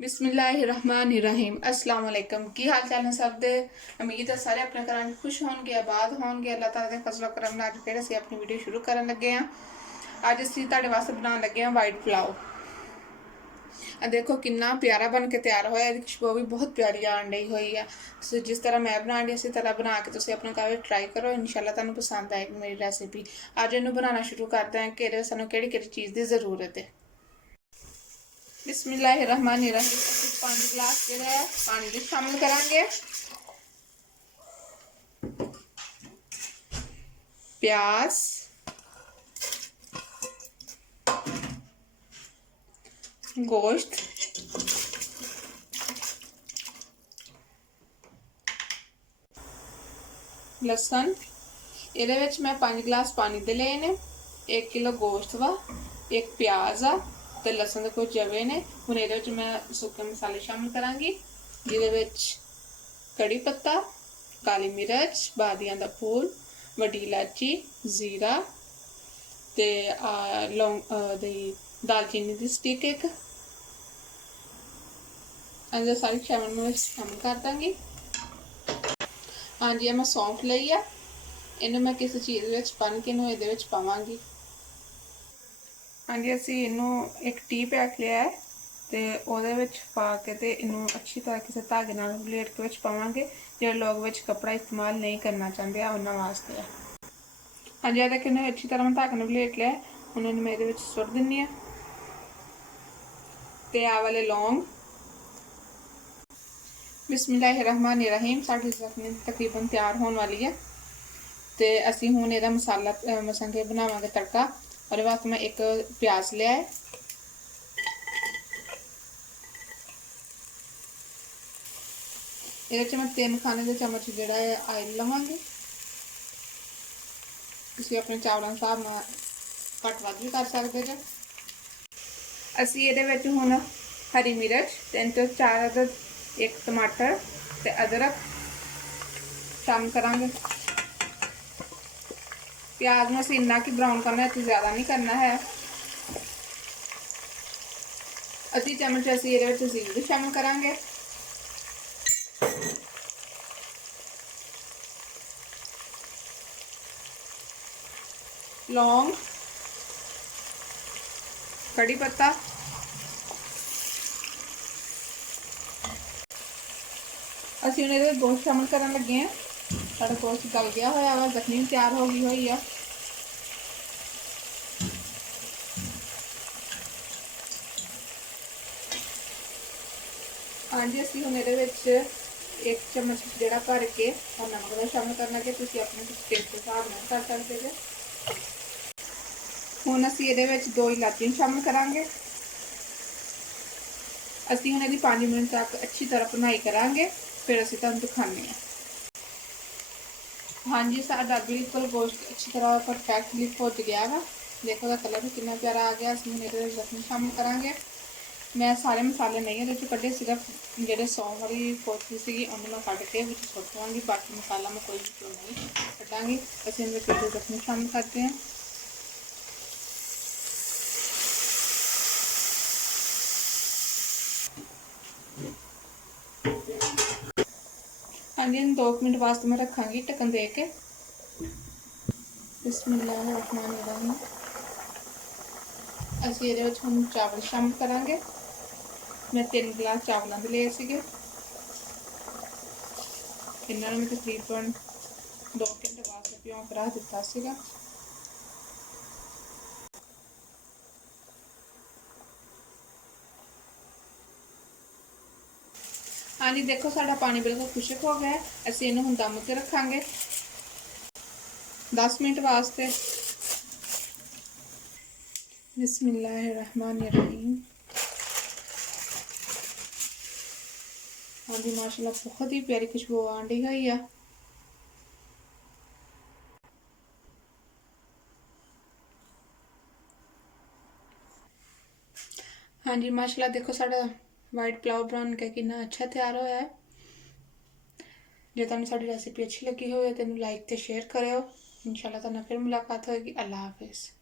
बिस्मिल्लाहिर्रहमानिर्रहीम अस्सलाम वालेकुम। की हाल चाल ने सब दे। उम्मीद है सारे अपने घर में खुश होंगे, आबाद होंगे। अल्लाह ताला दे फजलो करम नाल फिर ਅਸੀਂ अपनी वीडियो शुरू करन लगे हैं। ਅੱਜ ਅਸੀਂ ਤੁਹਾਡੇ ਵਾਸਤੇ ਬਣਾਉਣ ਲੱਗੇ ਹਾਂ ਵਾਈਟ ਪੁਲਾਓ। ਆ ਦੇਖੋ ਕਿੰਨਾ ਪਿਆਰਾ ਬਣ ਕੇ ਤਿਆਰ ਹੋਇਆ। ਇਹਦੀ ਖੁਸ਼ਬੂ ਵੀ ਬਹੁਤ ਪਿਆਰੀ ਆਣ ਡਈ ਹੋਈ ਆ। ਤੁਸੀਂ ਜਿਸ ਤਰ੍ਹਾਂ ਮੈਂ ਬਣਾਉਣ ਡਈ ਇਸੇ ਤਰ੍ਹਾਂ ਬਣਾ ਕੇ ਤੁਸੀਂ ਆਪਣੇ ਘਰ ਵਿੱਚ ਟਰਾਈ ਕਰੋ। ਇਨਸ਼ਾਅੱਲਾ ਤੁਹਾਨੂੰ ਪਸੰਦ ਆਏਗੀ ਮੇਰੀ ਰੈਸਿਪੀ। ਅੱਜ ਇਹਨੂੰ ਬਣਾਉਣਾ ਸ਼ੁਰੂ ਕਰਦੇ ਹਾਂ ਕਿ ਇਹਦੇ ਸਾਨੂੰ ਕਿਹੜੀ ਕਿਹੜੀ ਚੀਜ਼ ਦੀ ਜ਼ਰੂਰਤ ਹੈ। बिस्मिल्लाहिर्रहमानिर्रहीम। 5 गिलास जो है पानी भी शामिल करांगे। प्याज, गोश्त, लसन। ਇਹਦੇ ਵਿੱਚ मैं 5 गिलास पानी दे लए ने। 1 किलो गोश्त वा, 1 प्याज आ ਤੇ ਲਸਣ ਦੇ ਕੁਝ ਜਵੇ ਨੇ। ਹੁਣ ਇਹਦੇ ਵਿੱਚ ਮੈਂ ਸੁੱਕੇ ਮਸਾਲੇ ਸ਼ਾਮਿਲ ਕਰਾਂਗੀ, ਜਿਹਦੇ ਵਿੱਚ ਕੜੀ ਪੱਤਾ, ਕਾਲੀ ਮਿਰਚ, ਬਾਦੀਆਂ ਦਾ ਫੂਲ, ਵੱਡੀ ਇਲਾਚੀ, ਜ਼ੀਰਾ ਤੇ ਲੌਂਗ ਦੀ ਦਾਲਚੀਨੀ ਦੀ ਸਟਿਕ ਇੱਕ ਅੰਦਰ ਸਾਰੀ ਸ਼ਾਮਿਲ ਨੂੰ ਸ਼ਾਮਿਲ ਕਰ ਦਾਂਗੀ। ਹਾਂਜੀ, ਮੈਂ ਸੌਂਫ ਲਈ ਆ। ਇਹਨੂੰ ਮੈਂ ਕਿਸੇ ਚੀਜ਼ ਵਿੱਚ ਬੰਨ ਕੇ ਇਹਨੂੰ ਇਹਦੇ ਵਿੱਚ ਪਾਵਾਂਗੀ। हाँ जी, असी इनू एक टी पैक लिया है तो वो पा के ते इनू अच्छी तरह किसी धागे नाल बलेट के पावांगे। जो लोग विच कपड़ा इस्तेमाल नहीं करना चाहते उन्होंने वास्ते है। हाँ जी, देख इन्हें अच्छी तरह मैं धागे नाल बलेट लिया। हुण इन्हूं मैं इहदे विच सुट दिन्नी है। ते आ वाले लौंग। बिस्मिल्लाहिर्रहमानिर्रहीम। साडी चटनी तकरीबन तैयार होने वाली है तो असी हुण इहदा मसाला मसांगे बनावांगे तड़का। और वास्ते मैं एक प्याज लिया है। ये मैं 3 खाने के चम्मच जोड़ा है आयल लवांगी। तुसीं अपने चावलों के हिसाब नाल घट वध भी कर सकते जो। असी ये हुण हरी मिर्च 3 ਤੋਂ 4 अदद, 1 टमाटर ते अदरक शामिल करांगे। प्याज में इन्ना कि ब्राउन करना है, तो ज़्यादा नहीं करना है। अद्धी चम्मच असीं इहदे विच जीरा भी शामिल करांगे। लौंग, कड़ी पत्ता, असीं हुण इहदे गोश्त शामिल करन लगे हैं। साडा गोश्त गल गया होया वा, यखनी भी तैयार हो गई हुई है। हाँ जी, असीं हुण इहदे विच 1 चम्मच जिहड़ा भर के और नमक दा शामिल करना कि तुसीं अपने टेस्ट के हिसाब नाल कर सकदे जे। हुण असीं इहदे विच 2 इलायची शामिल करांगे। असीं हुण इहदी 5 मिनट तक अच्छी तरह भुनाई करांगे, फिर असीं तुहानूं दिखाने हैं। हाँ जी, साडा बिल्कुल गोश्त अच्छी तरह परफेक्टली भुज गया वा। देखो उसका कलर भी कितना प्यारा आ गया। असं ये जख्मी शामिल करांगे। मैं सारे मसाले नहीं ये कटे, सिर्फ जो सौंफ वाली कोठी सी उन्हें मैं कट के सुट देवांगी। बाकी मसाला मैं कोई भी नहीं कटाँगी। असं इनके जख्मी शामिल करते हैं। हाँ जी, 2 मिनट वास्ते मैं रखांगी ढक्कन दे के। बिस्मिल्लाहिर्रहमानिर्रहीम। असीं इहदे विच हुण चावल शामिल करांगे। मैं 3 गिलास चावलों के लिए सीगे। इन्हां नूं मैं तकरीबन 2 घंटे वास्ते भिगो के रख दिता सीगा। हाँ जी, देखो साडा पानी बिल्कुल खुशक हो गया है। असीं इहनूं हुण दम ते रखांगे 10 मिनट वास्ते। बिस्मिल्लाहिर्रहमानिर्रहीम। हाँ जी, माशाल्लाह बहुत ही प्यारी खुशबू आंडी हुई है। हाँ जी, माशाल्लाह देखो साडा वाइट पुलाव बन के कितना अच्छा तैयार होया है। जो तुहानूं साडी रेसिपी अच्छी लगी हो तो लाइक तो शेयर करो। इंशाल्लाह तुहानूं फिर मुलाकात होगी। अल्लाह हाफिज़।